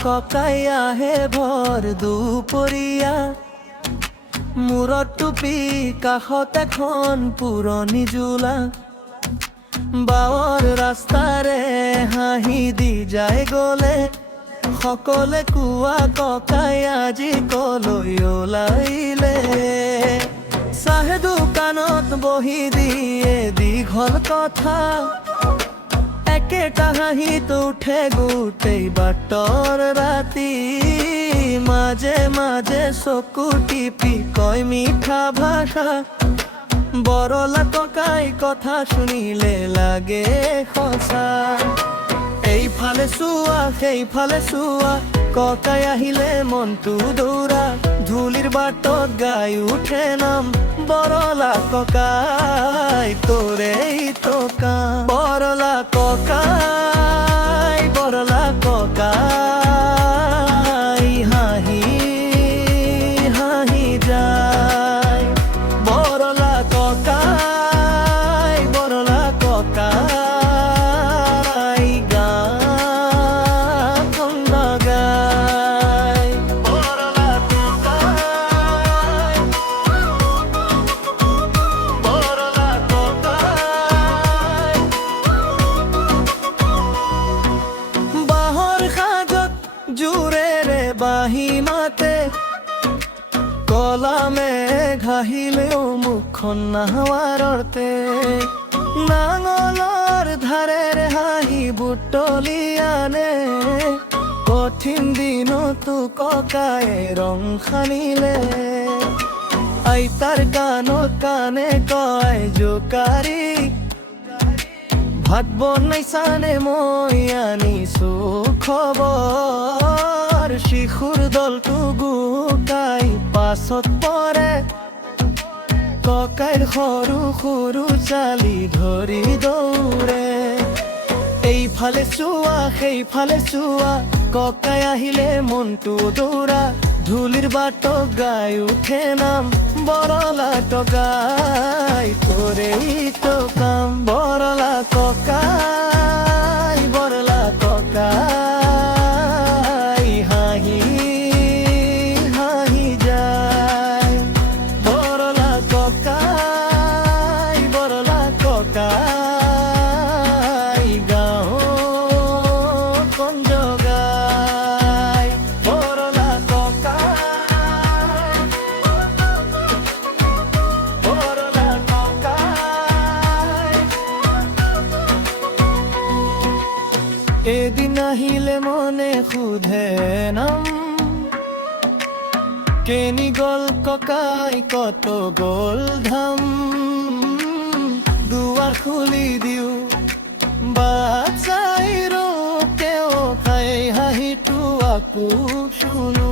ককাই আহে ভৰ দুপৰীয়া মূৰত টুপি কাষত এখন পুৰণি জোলা বাৱৰ ৰাস্তাৰে হাঁহি দি যায় গলে সকলে কোৱা ককাই আজি কলৈ ওলাইলে চাহে দোকানত বহি দিয়ে দীঘল কথা একেটা হাঁহিত উঠে গোটেই বাটৰ ৰাতি মাজে মাজে চকু টিপি কয় মিঠা ভাষা বৰলা ককাই কথা শুনিলে লাগে সঁচা এইফালে চোৱা সেইফালে চোৱা ককাই আহিলে মনটো দৌৰা ধূলিৰ বাটত গাই উঠে নাম বৰলা ককাই তোৰেই তো কাম বৰলা ককাই বৰলা ককাই হাঁহি হাঁহি যায় বৰলা ককাই বৰলা ককাই গান খন্দ গায় বৰলা ককাই বৰলা ককাই বাঁহৰ সাজত জোৰেৰে বাঁহী মাতে কলামে ঘাহিলেও মুখখন নাহাৱাৰ অৰ্থে নাঙলৰ ধাৰেৰে হাঁহি বুটলি আনে কঠিন দিনতো ককাই ৰং সানিলে আইতাৰ কাণত কাণে কয় জোকাৰি ভাত বনাইছানে মই আনিছো খবৰ শিশুৰ দলটো গোটাই পাছত পৰে ককাইৰ সৰু সৰু চালি ধৰি দৌৰে এইফালে চোৱা সেইফালে চোৱা ককাই আহিলে মনটো দৌৰা ধূলিৰ বাটত গাই উঠে নাম বৰলা ককাই তোৰেই তো কাম বৰলা ককাই বৰলা ককাই হাঁহি হাঁহি যায় বৰলা ককাই বৰলা ককাই গাঁৱত কঞ্জ গায় বৰলা ককাই বৰলা ককাই এদিন আহিলে মনে সোধে নাম কেনি গল ককাই কত গল ধাম দুৱাৰ খুলি দিওঁ বাট চাই ৰোকেও খাই হাঁহিটো আকৌ শুনো